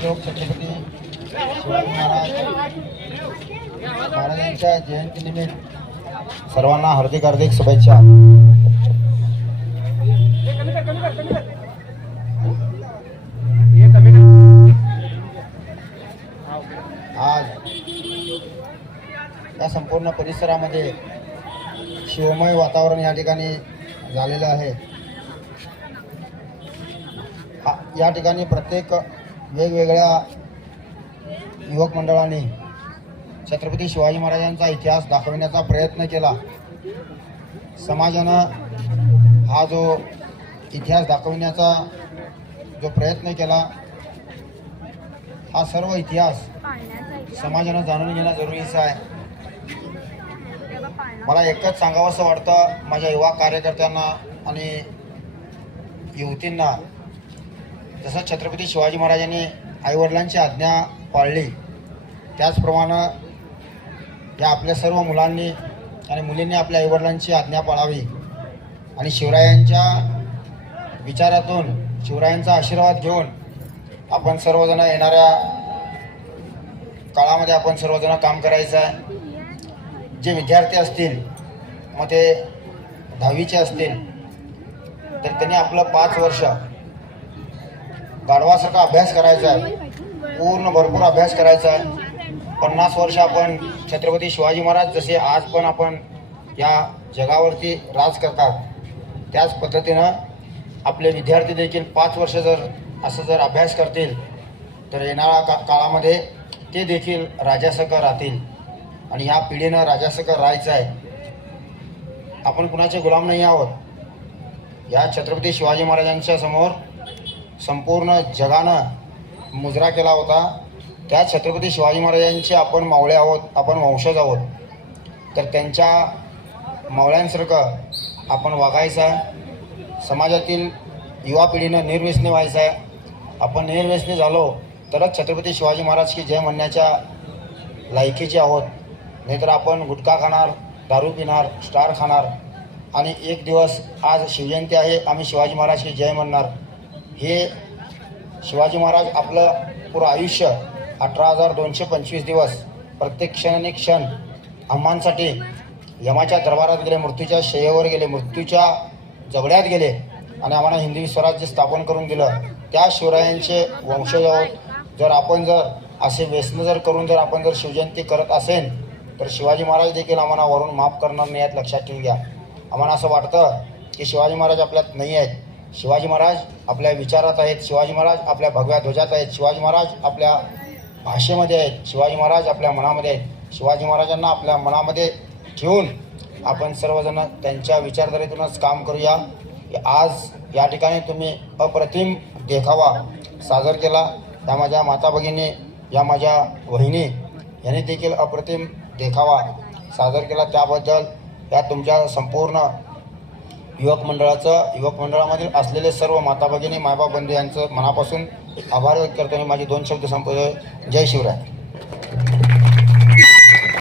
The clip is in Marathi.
श्लोक छत्रपती शिवाजी महाराजांच्या जयंतीनिमित्त सर्वांना हार्दिक हार्दिक शुभेच्छा। आज या संपूर्ण परिसरामध्ये शिवमय वातावरण या ठिकाणी झालेलं आहे। या ठिकाणी प्रत्येक वेगवेगळ्या युवक मंडळांनी छत्रपती शिवाजी महाराजांचा इतिहास दाखवण्याचा प्रयत्न केला। समाजानं हा जो इतिहास दाखवण्याचा जो प्रयत्न केला, हा सर्व इतिहास समाजानं जाणून घेणं जरुरीचं आहे। मला एकच सांगावंसं वाटतं माझ्या युवा कार्यकर्त्यांना आणि युवतींना, जसं छत्रपती शिवाजी महाराजांनी आईवडिलांची आज्ञा पाळली, त्याचप्रमाणे या आपल्या सर्व मुलांनी आणि मुलींनी आपल्या आईवडिलांची आज्ञा पाळावी आणि शिवरायांच्या विचारातून शिवरायांचा आशीर्वाद घेऊन आपण सर्वजण येणाऱ्या काळामध्ये आपण सर्वजण काम करायचं आहे। जे विद्यार्थी असतील, मग ते 10वीचे असतील, तर त्यांनी आपलं 5 वर्ष गाढवासारखा अभ्यास करायचा आहे, पूर्ण भरपूर अभ्यास करायचा आहे। 50 वर्ष आपण छत्रपती शिवाजी महाराज जसे आज पण आपण या जगावरती राज करतात, त्याच पद्धतीनं आपले विद्यार्थी देखील 5 वर्ष असं जर अभ्यास करतील तर येणाऱ्या काळामध्ये ते देखील राजासारखं राहतील आणि ह्या पिढीनं राजासारखं राहायचं आहे। आपण कुणाचे गुलाम नाही आहोत। या छत्रपती शिवाजी महाराजांच्या समोर संपूर्ण जगानं मुजरा केला होता। त्या छत्रपती शिवाजी महाराजांचे आपण मावळे आहोत, आपण वंशज आहोत, तर त्यांच्या मावळ्यांसारखं आपण वागायचं आहे। समाजातील युवा पिढीनं निर्व्यसनी व्हायचं आहे। आपण निर्व्यसनी झालो तरच छत्रपती शिवाजी महाराज की जय म्हणण्याच्या लायकीचे आहोत, नाहीतर आपण गुटखा खाणार, दारू पिणार, स्टार खाणार आणि एक दिवस आज शिवजयंती आहे आम्ही शिवाजी महाराज की जय म्हणणार। हे शिवाजी महाराज आपलं पुरं आयुष्य 18,225 दिवस प्रत्येक क्षण आणि क्षण आम्हांसाठी यमाच्या दरबारात गेले, मृत्यूच्या शय्येवर गेले, मृत्यूच्या जबड्यात गेले आणि आम्हाला हिंदवी स्वराज्य स्थापन करून दिलं। त्या शिवरायांचे वंशज आहोत। जर आपण असे व्यसन करून आपण शिवजयंती करत असेल तर शिवाजी महाराज देखील आम्हाला वरून माफ करणार नाही आहेत, लक्षात ठेवून घ्या। आम्हाला असं वाटतं की शिवाजी महाराज आपल्यात नाही आहेत, शिवाजी महाराज आपल्या विचारात आहेत, शिवाजी महाराज आपल्या भगव्या ध्वजात आहेत, शिवाजी महाराज आपल्या भाषेमध्ये आहेत, शिवाजी महाराज आपल्या मनामध्ये आहेत। शिवाजी महाराजांना आपल्या मनामध्ये ठेवून आपण सर्वजण त्यांच्या विचारधारेतूनच काम करूया। आज या ठिकाणी तुम्ही अप्रतिम देखावा सादर केला। या माझ्या माता भगिनी, या माझ्या वहिनी यांनी देखील अप्रतिम देखावा सादर केला, त्याबद्दल या तुमच्या संपूर्ण युवक मंडळामधील असलेले सर्व माता भगिनी, मायबाप बंधू यांचं मनापासून आभार व्यक्त करतो आणि माझे 2 शब्द संपवतो। जय शिवराय।